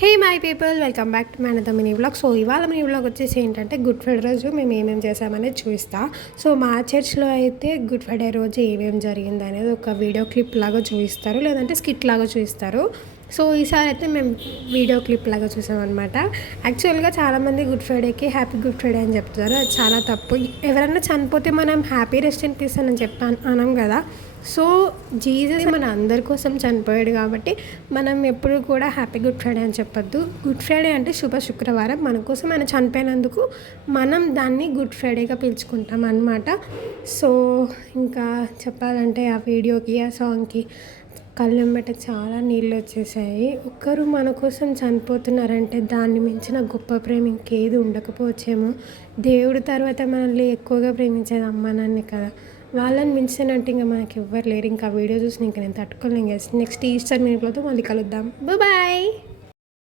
Hey my people, welcome back to my another mini vlog. So ఇవాళ mini vlog వచ్చేసి ఏంటంటే good Friday రోజు మేము ఏమేమి చేసామనేది చూపిస్తా. సో మా చర్చ్లో అయితే గుడ్ ఫ్రైడే రోజు ఏమేమి జరిగింది అనేది ఒక వీడియో క్లిప్ లాగా చూపిస్తారు, లేదంటే స్కిట్ లాగా చూపిస్తారు. సో ఈసారి అయితే మేము వీడియో క్లిప్ లాగా చూసామన్నమాట. యాక్చువల్గా చాలామంది గుడ్ ఫ్రైడేకి హ్యాపీ గుడ్ ఫ్రైడే అని చెప్తారు. అది చాలా తప్పు. ఎవరైనా చనిపోతే మనం హ్యాపీ రెస్ట్ ఇన్ పీస్ అని అనం కదా. సో జీసస్ మన అందరి కోసం చనిపోయాడు కాబట్టి మనం ఎప్పుడు కూడా హ్యాపీ గుడ్ ఫ్రైడే అని చెప్పొద్దు. గుడ్ ఫ్రైడే అంటే శుభ శుక్రవారం, మన కోసం ఆయన చనిపోయినందుకు మనం దాన్ని గుడ్ ఫ్రైడేగా పిలుచుకుంటాం అన్నమాట. సో ఇంకా చెప్పాలంటే ఆ వీడియోకి, ఆ సాంగ్కి కళ్ళెంబట చాలా నీళ్ళు వచ్చేసాయి. ఒక్కరు మన కోసం చనిపోతున్నారంటే దాన్ని మించిన గొప్ప ప్రేమ ఇంకేది ఉండకపోవచ్చేమో. దేవుడి తర్వాత మనల్ని ఎక్కువగా ప్రేమించేది అమ్మ నాన్నే కదా. వాళ్ళని మించినట్టు ఇంకా మనకి ఎవ్వరు లేరు. ఇంకా వీడియో చూసి ఇంకా నేను తట్టుకోలేను. నెక్స్ట్ ఈస్టర్ మీట్లతో మళ్ళీ కలుద్దాం. బాయ్.